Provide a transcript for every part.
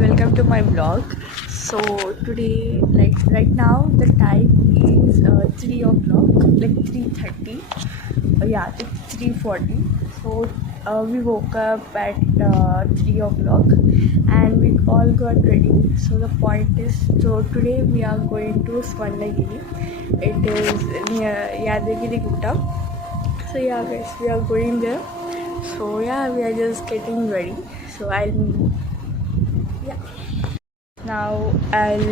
welcome to my vlog. So today, like right now, the time is 3 o'clock, like 3:30. Yeah, it's 3:40. So we woke up at 3 o'clock and we all got ready. So the point is, so today we are going to Swarnagiri. It is near Yadagiri Gutta. So yeah, guys, we are going there. So yeah, we are just getting ready. So now I'll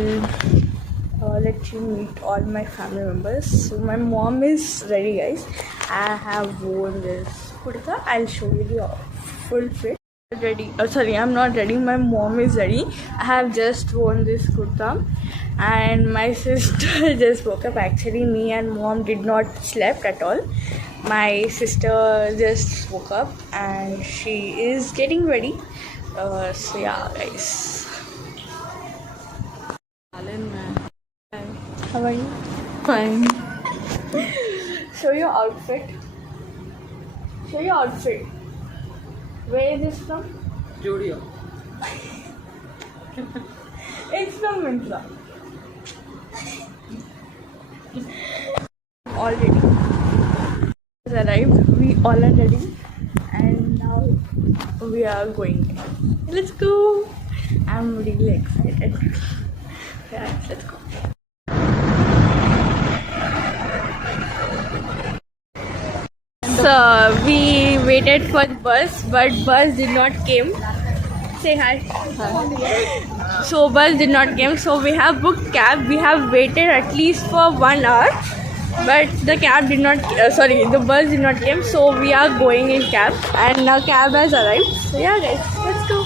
let you meet all my family members. So my mom is ready, guys. I have worn this kurta. I'll show you the full fit. Ready? Sorry, I'm not ready. My mom is ready. I have just worn this kurta, and my sister just woke up. Actually, me and mom did not slept at all. My sister just woke up and she is getting ready. So yeah, guys. How are you? Fine. Show your outfit. Show your outfit. Where is this from? Studio. It's from Myntra. All ready. Has arrived. We all are ready, and now we are going. Let's go. I'm really excited. Yeah, let's go. So we waited for the bus, but bus did not came. Say hi. Hi. So bus did not came. So we have booked cab. We have waited at least for 1 hour, but the cab did not. The bus did not came. So we are going in cab, and now cab has arrived. So yeah, guys, let's go.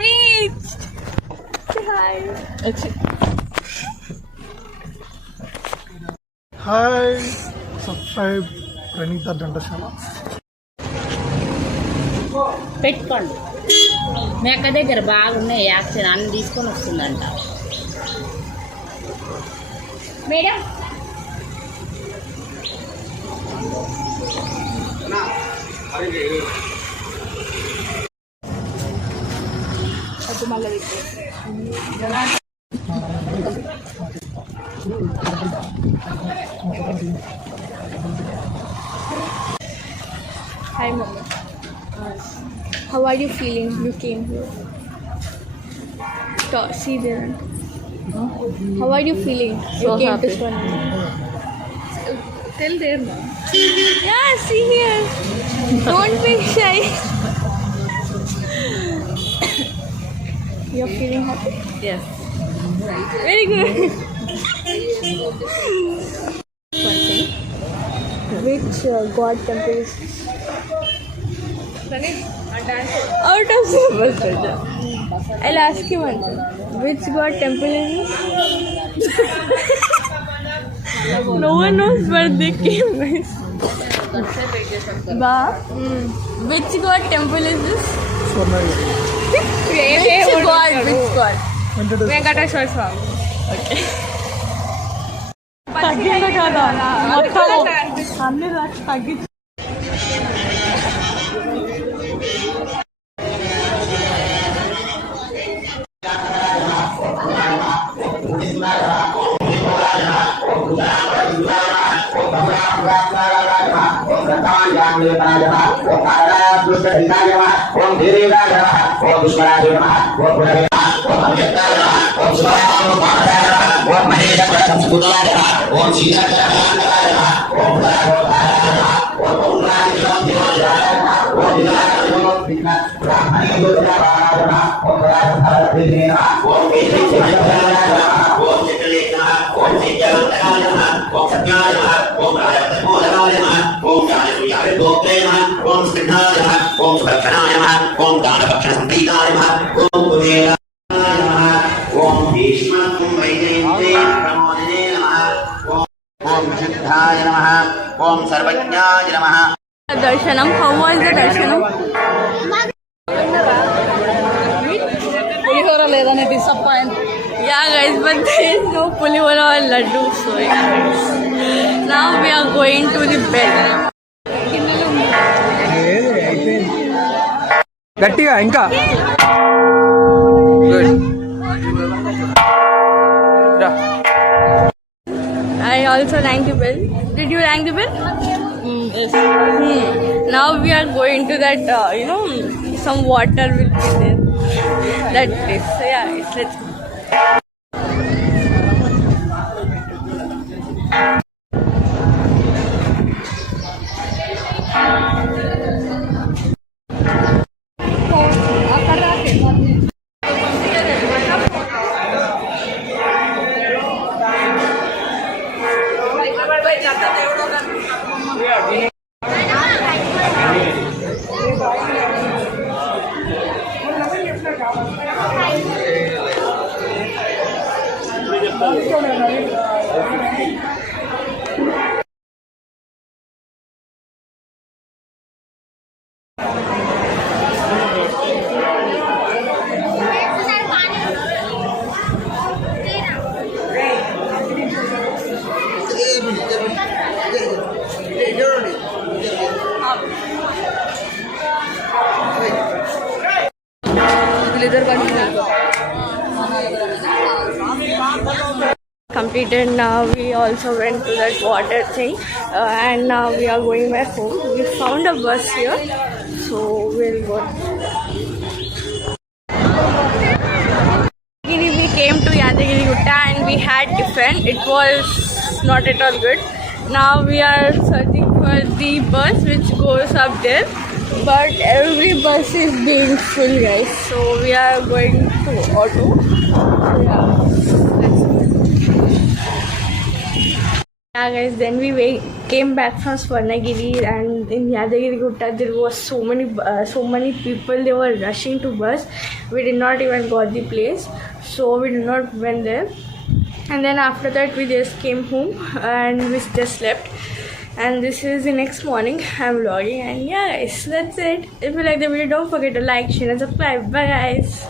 Reached. Say hi. Hi, subscribe Pranita Dandashala. పెట్టుకోండి మీ అక్క దగ్గర బాగున్నాయి action అన్ని తీసుకొని వస్తుందంట madam అది మళ్ళీ Hi, Mama. How are you feeling? You came here. See there. How are you feeling? You So came happy. to Swarnagiri. Tell there, Mom. Yeah, see here. Don't be shy. You're feeling happy? Yes. Very good. One thing. Which god temple is this? Out of syllabus. I'll ask you one thing. Which god temple is this? No one knows where they came, guys. Ba? Which god temple is this? Which god? Which god? Venkateshwara Swami. Okay. తగ్గింది కదా మొత్తం అన్ని తగ్గించి Om हरिगोत्रे नमः ओम स्कंधाय नमः ओम सुभद्रनाय नमः ओम दानभक्षणसंप्रीताय नमः ओम कुबेराय नमः ओम भीष्मं वैजयन्ते प्रमोदिने नमः ओम विशुद्धाय नमः ओम सर्वज्ञाय नमः. Darshanam, how was the Darshanam? పులిహోర లేదని disappoint. Yeah guys, but there is no pulihora or laddu, so yeah guys. Now we are going to the bed. గట్టిగా ఇంకా good I also rang the bell. Did you ring the bell? Now we are going to that, some water will be there. That place. So yeah, let's go. Completed. Now we also went to that water thing, and now we are going back home. We found a bus here, so we'll go. We came to Yadagiri Gutta and we had tiffin. It was not at all good. Now we are searching for the bus which goes up there, but every bus is being full, guys. So we are going to auto. So yeah, let's go. Yeah guys, then we came back from Swarnagiri, and in Yadagiri Gutta there was so many people. They were rushing to bus. We did not even got the place, so we did not went there. And then after that we just came home and we just slept. And this is the next morning. I'm vlogging, and yeah guys, that's it. If you like the video, don't forget to like, share and subscribe. Bye guys.